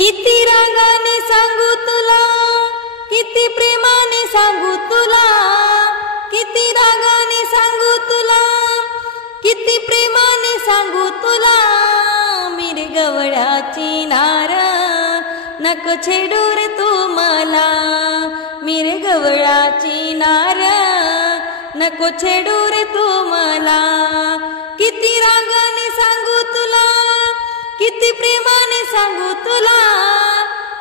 किती रागाने सांगू तुला, किती प्रेमाने सांगू तुला, किती रागाने सांगू तुला, किती प्रेमाने सांगू तुला. मिरे गवळ्याची नार नको छेडू रे तू मला, मिरे गवळ्याची नार नको छेडू रे तू मला. किती रागाने सांगू तुला, किती प्रेमाने सांगू तुला,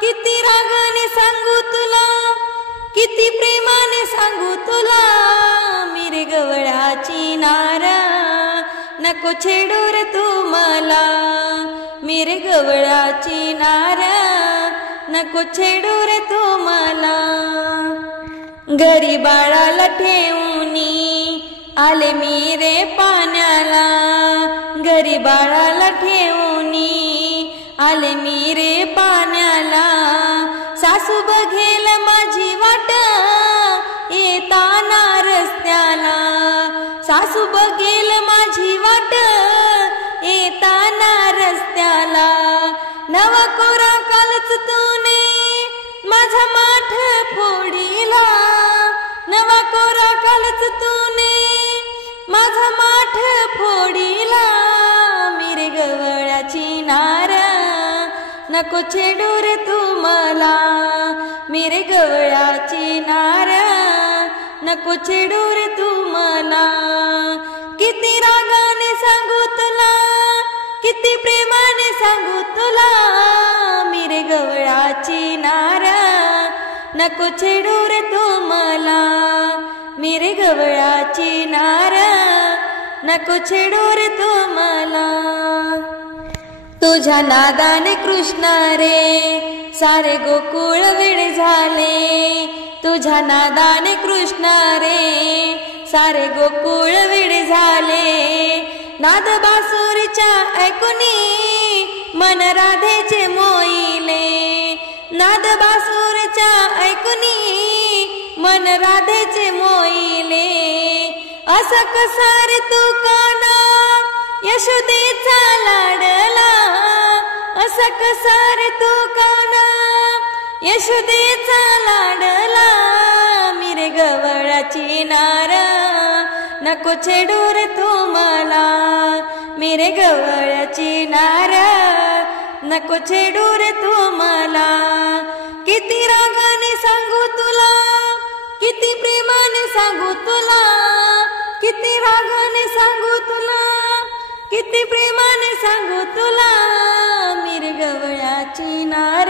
किती रागाने सांगू तुला, किती प्रेमाने सांगू तुला. मिरे गवळ्याची नार नको छेडू रे तू मला, मिरे गवळ्याची नार नको छेडू रे तू मला. घरी बाळाला ठेवूनी आले मी रे पाण्याला, घरी बाळाला ठेवूनी आले मी रे पाण्याला. सासू बघेल माझी वाट येताना रस्त्याला, सासू बघेल माझी वाट येताना रस्त्याला. नवा कोरा कालच तूने माझा माठ फोडीला, नवा कोरा कालच तूने माझा माठ फोडीला. मिरे गवळ्याची नार नको छेडू रे तू मला, मिरे गवळ्याची नार नको छेडू रे तू मला. किती रागाने सांगू तुला, किती प्रेमाने सांगू तुला. मिरे गवळ्याची नार नको छेडू रे तू मला, मिरे गवळ्याची नार नको छेडू रे तू मला. तुझ्या नादाने कृष्ण रे सारे गोकुळ वेडे झाले, तुझ्या नादाने कृष्ण रे सारे गोकुळ वेडे झाले. नाद बासुरीच्या ऐकुनी मन राधेचे मोईले, नाद बासुरीच्या ऐकुनी मन राधेचे मोईले. असा कसा रे तू काना यशोदेचा लाडला, असा कसा रे तू काना यशोदेचा लाडला. मिरे गवळ्याची नार नको छेडू रे तू मला, मिरे गवळ्याची नार नको छेडू रे तू मला. किती रागाने सांगू तुला, किती प्रेमाने सांगू तुला, किती रागाने सांगू तुला, किती प्रेमाने सांगू तुला. मिरे गवळ्याची नार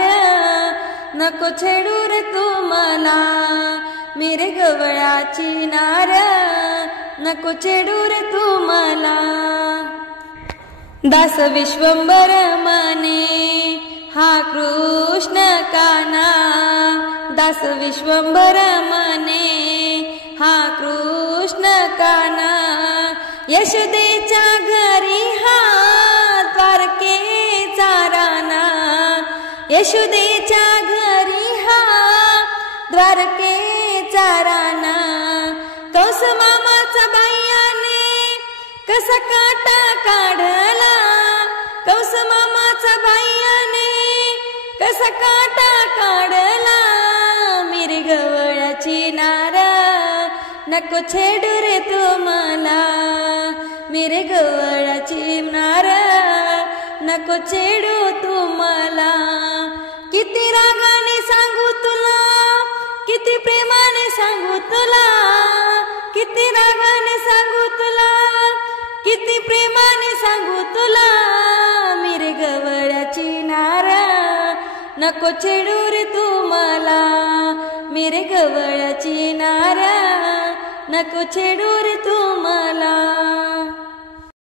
नको छेडू रे तू मला, मिरे गवळ्याची नार नको छेडू रे तू मला. दास विश्वंभर मने हा कृष्ण काना, दास विश्वंभर मने हा कृष्ण काना. यशोदेच्या घरी हा द्वारकेचा राणा, यशोदेच्या घरी हा द्वारकेचा राणा. कौस मामाचा बाईयाने कसा काटा काढला, कौस मामाचा बाईयाने कसा काटा काढला. मिरे गवळ्याची नार नको छेडू रे तू मला, मिरे गवळ्याची नार नको छेडू तू मला. किती रागाने सांगू तुला, किती प्रेमाने सांगू तुला, किती रागाने सांगू तुला, किती प्रेमाने सांगू तुला. मिरे गवळ्याची नार नको छेडू रे तू मला, मिरे गवळ्याची नार नको छेडू रे तू मला.